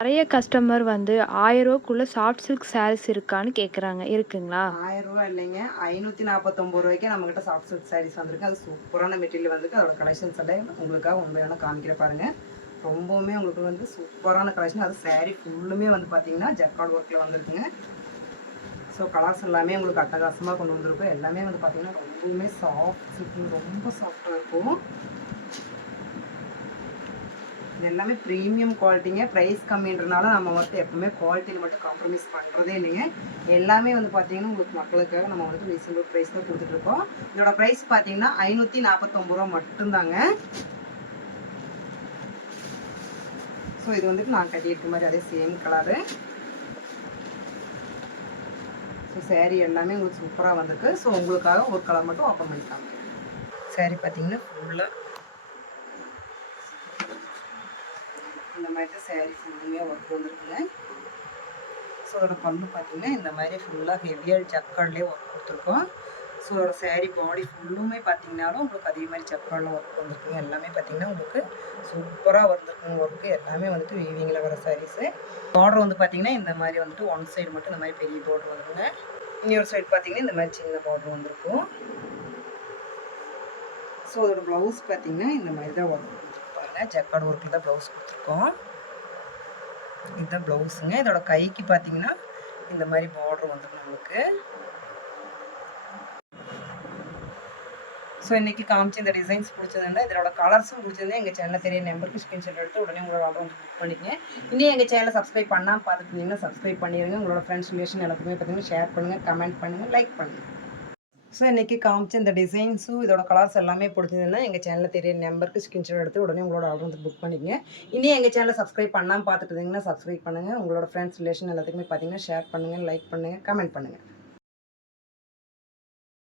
நெறைய கஸ்டமர் வந்து ரூ. 1000க்குள்ள சாஃப்ட் சில்க் சாரீஸ் இருக்கான்னு கேட்குறாங்க. இருக்குங்களா? ரூ. 1000 இல்லைங்க. ரூ. 549 நமக்கிட்ட சாஃப்ட் சில்க் சாரீஸ் வந்திருக்கு. அது சூப்பரான மெட்டீரியல் வந்திருக்கு. அதோட கலெக்ஷன்ஸ் எல்லாம் உங்களுக்காக உண்மையான காமிக்கிற பாருங்க. ரொம்பவுமே உங்களுக்கு வந்து சூப்பரான கலெக்ஷன். அது சாரீ ஃபுல்லுமே வந்து பார்த்தீங்கன்னா ஜக்கார்ட் ஒர்க்கில் வந்திருக்குங்க. ஸோ கலர்ஸ் எல்லாமே உங்களுக்கு அட்டகாசமாக கொண்டு வந்திருக்கும். எல்லாமே வந்து பார்த்தீங்கன்னா ரொம்பவுமே சாஃப்ட் சில்க், ரொம்ப சாஃப்டாக இருக்கும். இது எல்லாமே ப்ரீமியம் குவாலிட்டிங்க. ப்ரைஸ் கம்மின்றனால நம்ம வந்துட்டு எப்பவுமே குவாலிட்டியில் மட்டும் காம்ப்ரமைஸ் பண்ணுறதே இல்லைங்க. எல்லாமே வந்து பார்த்தீங்கன்னா உங்களுக்கு மக்களுக்காக நம்ம வந்துட்டு ரீசனபிள் ப்ரைஸ் தான் கொடுத்துட்ருக்கோம். இதோட ப்ரைஸ் பார்த்தீங்கன்னா ரூ. 549 மட்டும்தாங்க. ஸோ இது வந்துட்டு நான் கட்டியிருக்க மாதிரி அதே சேம் கலரு. ஸோ சேரீ எல்லாமே உங்களுக்கு சூப்பராக வந்திருக்கு. ஸோ உங்களுக்காக ஒரு கலர் மட்டும் ஓப்பன் பண்ணிக்கலாம். சேரீ பார்த்தீங்கன்னா ஃபுல்லாக இந்த மாதிரி தான் சேரீ ஃபுல்லுமே ஒர்க் வந்துருக்குங்க. ஸோ அதோட பல்லு பார்த்தீங்கன்னா இந்த மாதிரி ஃபுல்லாக ஹெவியாக ஜக்கார்ட்லேயே ஒர்க் கொடுத்துருக்கோம். ஸோ அதோட சேரீ பாடி ஃபுல்லுமே பார்த்தீங்கன்னாலும் உங்களுக்கு அதே மாதிரி ஜக்கார்டில் ஒர்க் வந்துருக்குங்க. எல்லாமே பார்த்தீங்கன்னா உங்களுக்கு சூப்பராக வந்துருக்குங்க ஒர்க்கு. எல்லாமே வந்துட்டு வீவிங்கில் வர சாரீஸு. பார்டர் வந்து பார்த்தீங்கன்னா இந்த மாதிரி வந்துட்டு ஒன் சைடு மட்டும் இந்த மாதிரி பெரிய பார்டர் வந்துருங்க. இன்னொரு சைடு பார்த்தீங்கன்னா இந்த மாதிரி சின்ன பார்டர் வந்திருக்கும். ஸோ அதோட ப்ளவுஸ் பார்த்தீங்கன்னா இந்த மாதிரி தான் ஒர்க் கொடுத்துருப்பாங்க. ஜக்கார்டு ஒர்க்கில் தான் ப்ளவுஸ் கொடுத்துருக்கோம். இதுதான் ப்ளவுஸுங்க. இதோட கைக்கு பார்த்தீங்கன்னா இந்த மாதிரி பார்டர் வந்துடும் நம்மளுக்கு. ஸோ இன்றைக்கி காமிச்சு இந்த டிசைன்ஸ் பிடிச்சதுன்னா இதோட கலர்ஸும் பிடிச்சதுன்னா எங்கள் சேனலில் தெரிய நம்பருக்கு ஸ்க்ரீன்ஷாட் எடுத்து உடனே உங்களோட ஆர்டர் வந்து புக் பண்ணிக்கங்க. இன்னும் எங்கள் சேனலை சப்ஸ்கிரைப் பண்ணால் பார்த்துக்கிட்டிங்கன்னா சப்ஸ்கிரைப் பண்ணிடுங்க. உங்களோட ஃப்ரெண்ட்ஸ் ரிலேஷன் எல்லாத்துக்குமே பார்த்தீங்கன்னா ஷேர் பண்ணுங்கள், கமெண்ட் பண்ணுங்கள், லைக் பண்ணுங்கள். ஸோ இன்றைக்கி காமிச்ச இந்த டிசைன்ஸும் இதோட கலர்ஸ் எல்லாமே பிடிச்சதுன்னா எங்கள் சேனலில் தெரிய நம்பருக்கு ஸ்க்ரீன்ஷாட் எடுத்து உடனே உங்களோட ஆர்டர் வந்து புக் பண்ணிக்கங்க. இன்னும் எங்கள் சேனலை சப்ஸ்கிரைப் பண்ணாமல் பார்த்துட்டு இருந்தீங்கன்னா சப்ஸ்கிரைப் பண்ணுங்கள். உங்களோட ஃப்ரெண்ட்ஸ் ரிலேஷன் எல்லாத்துக்குமே பார்த்தீங்கன்னா ஷேர் பண்ணுங்கள், லைக் பண்ணுங்கள், கமெண்ட் பண்ணுங்கள்.